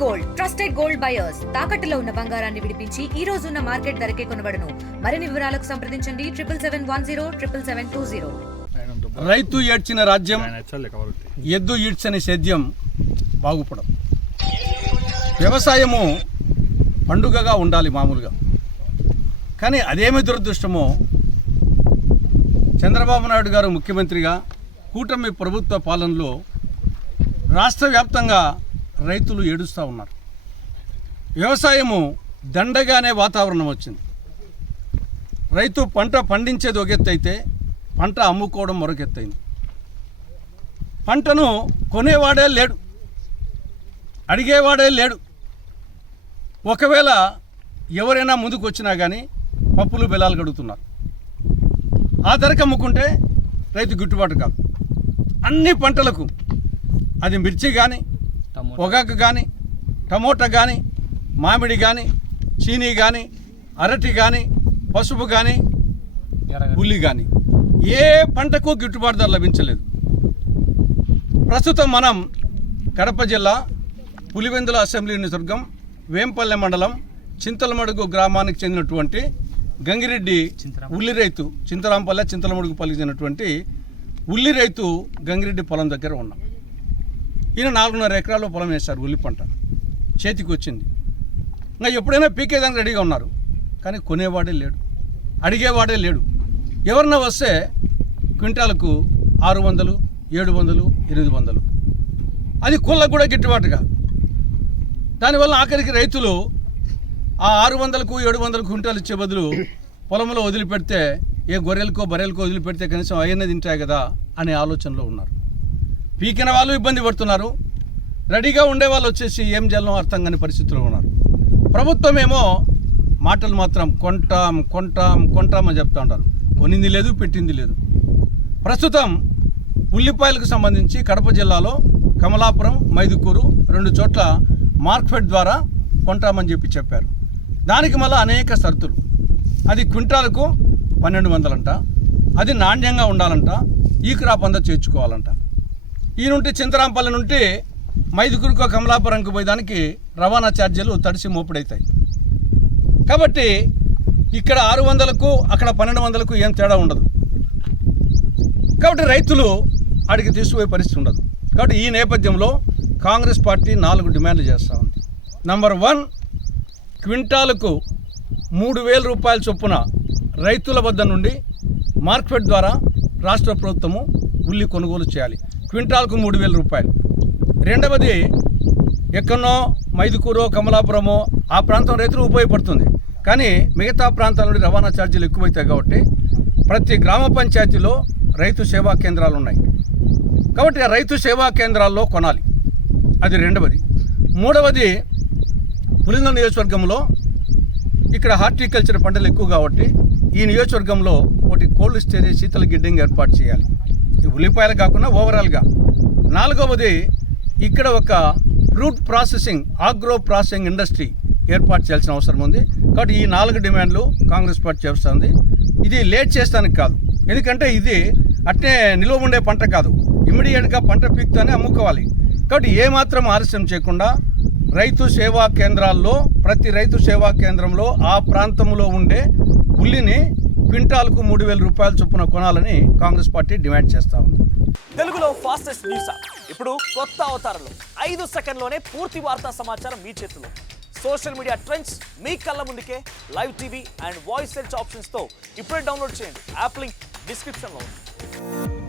Gold trusted gold buyers తాకట్టులో ఉన్న బంగారాన్ని విడిపించి ఈ రోజు ఉన్న మార్కెట్ ధరకే కొనబడును. మరిన్ని వివరాలకు సంప్రదించండి 7710 రైతు ఏడ్చిన రాజ్యం, ఎద్దు ఈడ్చని సేద్యం బాగుపడం. వ్యవసాయము పండుగగా ఉండాలి మామూలుగా, కానీ అదేమి దురదృష్టమో చంద్రబాబు నాయుడు గారు ముఖ్యమంత్రిగా కూటమి ప్రభుత్వ పాలనలో రాష్ట్ర వ్యాప్తంగా రైతులు ఏడుస్తూ ఉన్నారు. వ్యవసాయము దండగానే వాతావరణం వచ్చింది. రైతు పంట పండించేది ఒక ఎత్తు అయితే పంట అమ్ముకోవడం మరొక ఎత్తైంది. పంటను కొనేవాడే లేడు, అడిగేవాడే లేడు. ఒకవేళ ఎవరైనా ముందుకు వచ్చినా కానీ పప్పులు బెల్లాలు గడుగుతున్నారు. ఆ ధరకు అమ్ముకుంటే రైతు గిట్టుబాటు కాదు. అన్ని పంటలకు, అది మిర్చి కానీ, పొగాకు కానీ, టమోటా కానీ, మామిడి కానీ, చీనీ కానీ, అరటి కానీ, పసుపు కానీ, ఉల్లి కానీ, ఏ పంటకు గిట్టుబాటు ధర లభించలేదు. ప్రస్తుతం మనం కడప జిల్లా పులివెందుల అసెంబ్లీ నియోజకవర్గం వేంపల్లె మండలం చింతలమడుగు గ్రామానికి చెందినటువంటి గంగిరెడ్డి ఉల్లి రైతు, చింతరాంపల్లె చింతలమడుగుపల్లికి చెందినటువంటి ఉల్లి రైతు గంగిరెడ్డి పొలం దగ్గర ఉన్నాం. ఈయన 4.5 ఎకరాల్లో పొలం వేశారు. ఉల్లి పంట చేతికి వచ్చింది. ఇంకా ఎప్పుడైనా పీకేదానికి రెడీగా ఉన్నారు, కానీ కొనేవాడే లేడు, అడిగేవాడే లేడు. ఎవరన్నా వస్తే క్వింటాలకు 600, 700, 800, అది కుళ్ళకు కూడా గిట్టుబాటుగా. దానివల్ల ఆఖరికి రైతులు ఆ 600కు 700 క్వింటాలు ఇచ్చే బదులు పొలంలో వదిలిపెడితే, ఏ గొర్రెలకో బర్రెలకో వదిలిపెడితే కనీసం అయినా తింటాయి కదా అనే ఆలోచనలో ఉన్నారు. పీకిన వాళ్ళు ఇబ్బంది పడుతున్నారు, రెడీగా ఉండే వాళ్ళు వచ్చేసి ఏం చేయాలో అర్థం కాని పరిస్థితుల్లో ఉన్నారు. ప్రభుత్వం ఏమో మాటలు మాత్రం కొంటాం కొంటాం కొంటాం అని చెప్తూ ఉంటారు. కొనింది లేదు, పెట్టింది లేదు. ప్రస్తుతం ఉల్లిపాయలకు సంబంధించి కడప జిల్లాలో కమలాపురం, మైదుకూరు 2 చోట్ల మార్కెట్ ద్వారా కొంటామని చెప్పారు. దానికి మళ్ళీ అనేక షరతులు. అది క్వింటాలకు 1200 అంట, అది నాణ్యంగా ఉండాలంట, ఈ క్రాప్ అంతా చేర్చుకోవాలంట. ఈ నుండి చింతరాంపల్లి నుండి మైదుకూరుకో కమలాపురంకి పోయేదానికి రవాణా ఛార్జీలు తడిసి మోపుడవుతాయి. కాబట్టి ఇక్కడ 600కు అక్కడ 1200కు ఏం తేడా ఉండదు. కాబట్టి రైతులు అడిగి తీసుకుపోయే పరిస్థితి ఉండదు. కాబట్టి ఈ నేపథ్యంలో కాంగ్రెస్ పార్టీ 4 డిమాండ్లు చేస్తూ ఉంది. నంబర్ 1, క్వింటాలకు 3000 రూపాయల చొప్పున రైతుల వద్ద నుండి మార్కెట్ ద్వారా రాష్ట్ర ప్రభుత్వము ఉల్లి కొనుగోలు చేయాలి. క్వింటాల్కు 3000 రూపాయలు. రెండవది, ఎక్కడనో మైదుకూరో కమలాపురమో ఆ ప్రాంతం రైతులు ఉపయోగపడుతుంది, కానీ మిగతా ప్రాంతాల నుండి రవాణా ఛార్జీలు ఎక్కువైతాయి. కాబట్టి ప్రతి గ్రామ పంచాయతీలో రైతు సేవా కేంద్రాలు ఉన్నాయి. కాబట్టి ఆ రైతు సేవా కేంద్రాల్లో కొనాలి. అది రెండవది. మూడవది, పులివెందుల నియోజకవర్గంలో ఇక్కడ హార్టికల్చర్ పంటలు ఎక్కువ కాబట్టి ఈ నియోజకవర్గంలో ఒకటి కోల్డ్ స్టోరేజ్ శీతల గిడ్డంగి ఏర్పాటు చేయాలి. ఈ ఉల్లిపాయలు కాకుండా ఓవరాల్గా. నాలుగవది, ఇక్కడ ఒక fruit processing, agro processing industry ఏర్పాటు చేయాల్సిన అవసరం ఉంది. కాబట్టి ఈ 4 డిమాండ్లు కాంగ్రెస్ పార్టీ చేస్తుంది. ఇది లేట్ చేస్తానికి కాదు, ఎందుకంటే ఇది అట్నే నిల్వ ఉండే పంట కాదు, ఇమ్మీడియట్గా పంట పీక్తోనే అమ్ముకోవాలి. కాబట్టి ఏమాత్రం ఆలస్యం చేయకుండా రైతు సేవా కేంద్రాల్లో, ప్రతి రైతు సేవా కేంద్రంలో ఆ ప్రాంతంలో ఉండే ఉల్లిని క్వింటాల్కు 3000 రూపాయల చొప్పున కొనాలని కాంగ్రెస్ పార్టీ డిమాండ్ చేస్తూ ఉంది. తెలుగులో ఫాస్టెస్ట్ న్యూస్ ఇప్పుడు కొత్త అవతారంలో 5 సెకండ్లోనే పూర్తి వార్తా సమాచారం మీ చేతిలో. సోషల్ మీడియా ట్రెండ్స్ మీ కళ్ళ ముందుకే live TV and voice search ఆప్షన్స్తో ఇప్పుడే డౌన్లోడ్ చేయండి. యాప్ లింక్ డిస్క్రిప్షన్లో ఉంది.